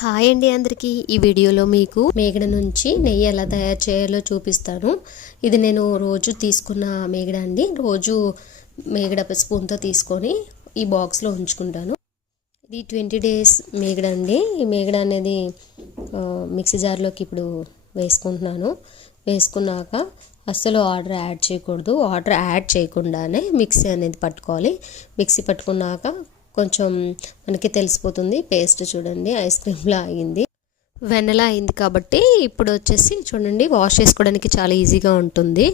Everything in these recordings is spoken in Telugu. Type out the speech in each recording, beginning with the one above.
హాయ్ అండి అందరికీ. ఈ వీడియోలో మీకు మేగడ నుంచి నెయ్యి ఎలా తయారు చేయాలో చూపిస్తాను. ఇది నేను రోజు తీసుకున్న మేగడ అండి. రోజు మేగడ స్పూన్తో తీసుకొని ఈ బాక్స్లో ఉంచుకుంటాను. ఇది ట్వంటీ డేస్ మేగడ అండి. ఈ మేగడ అనేది మిక్సీ జార్లోకి ఇప్పుడు వేసుకుంటున్నాను. వేసుకున్నాక అస్సలు ఆర్డర్ యాడ్ చేయకూడదు. ఆర్డర్ యాడ్ చేయకుండానే మిక్సీ అనేది పట్టుకోవాలి. మిక్సీ పట్టుకున్నాక కొంచెం మనకి తెలిసిపోతుంది. పేస్ట్ చూడండి ఐస్ క్రీమ్లా అయింది. వెన్నెల అయింది కాబట్టి ఇప్పుడు వచ్చేసి చూడండి వాష్ చేసుకోవడానికి చాలా ఈజీగా ఉంటుంది.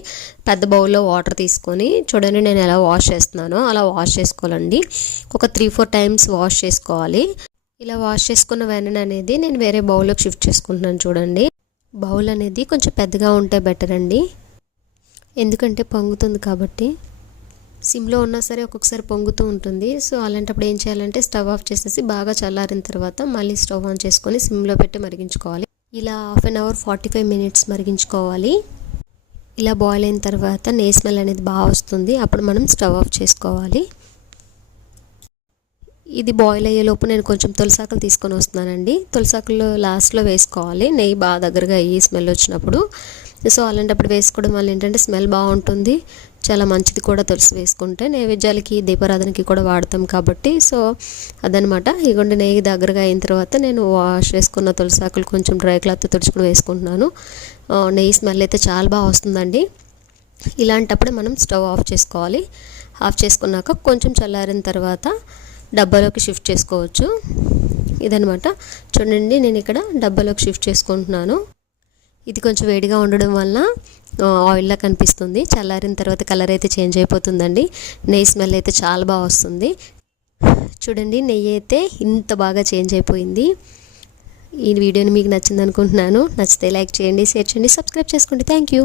పెద్ద బౌల్లో వాటర్ తీసుకొని చూడండి నేను ఎలా వాష్ చేస్తున్నానో అలా వాష్ చేసుకోవాలండి. ఒక త్రీ ఫోర్ టైమ్స్ వాష్ చేసుకోవాలి. ఇలా వాష్ చేసుకున్న వెన్న అనేది నేను వేరే బౌల్లోకి షిఫ్ట్ చేసుకుంటున్నాను చూడండి. బౌల్ అనేది కొంచెం పెద్దగా ఉంటే బెటర్ అండి. ఎందుకంటే పొంగుతుంది కాబట్టి. సిమ్లో ఉన్నా సరే ఒక్కొక్కసారి పొంగుతూ ఉంటుంది. సో అలాంటప్పుడు ఏం చేయాలంటే స్టవ్ ఆఫ్ చేసేసి బాగా చల్లారిన తర్వాత మళ్ళీ స్టవ్ ఆన్ చేసుకొని సిమ్లో పెట్టి మరిగించుకోవాలి. ఇలా half an hour forty five minutes మరిగించుకోవాలి. ఇలా బాయిల్ అయిన తర్వాత నే స్మెల్ అనేది బాగా వస్తుంది. అప్పుడు మనం స్టవ్ ఆఫ్ చేసుకోవాలి. ఇది బాయిల్ అయ్యేలోపు నేను కొంచెం తులసాకులు తీసుకొని వస్తున్నానండి. తులసాకులు లాస్ట్లో వేసుకోవాలి. నెయ్యి బాగా దగ్గరగా అయ్యి స్మెల్ వచ్చినప్పుడు. సో అలాంటప్పుడు వేసుకోవడం వల్ల ఏంటంటే స్మెల్ బాగుంటుంది. చాలా మంచిది కూడా తులసి వేసుకుంటే. నైవేద్యాలకి దీపారాధనకి కూడా వాడతాం కాబట్టి. సో అదనమాట. ఇగోండి నెయ్యి దగ్గరగా అయిన తర్వాత నేను వాష్ చేసుకున్న తులసాకులు కొంచెం డ్రై క్లాత్ తుడుచుకుని వేసుకుంటున్నాను. నెయ్యి స్మెల్ అయితే చాలా బాగా వస్తుందండి. ఇలాంటప్పుడు మనం స్టవ్ ఆఫ్ చేసుకోవాలి. ఆఫ్ చేసుకున్నాక కొంచెం చల్లారిన తర్వాత డబ్బాలోకి షిఫ్ట్ చేసుకోవచ్చు. ఇదనమాట. చూడండి నేను ఇక్కడ డబ్బాలోకి షిఫ్ట్ చేసుకుంటున్నాను. ఇది కొంచెం వేడిగా ఉండడం వల్ల ఆయిల్లా కనిపిస్తుంది. చల్లారిన తర్వాత కలర్ అయితే చేంజ్ అయిపోతుందండి. నెయ్యి స్మెల్ అయితే చాలా బాగా వస్తుంది. చూడండి నెయ్యి అయితే ఇంత బాగా చేంజ్ అయిపోయింది. ఈ వీడియోని మీకు నచ్చింది అనుకుంటున్నాను నచ్చితే లైక్ చేయండి షేర్ చేయండి సబ్స్క్రైబ్ చేసుకోండి. Thank you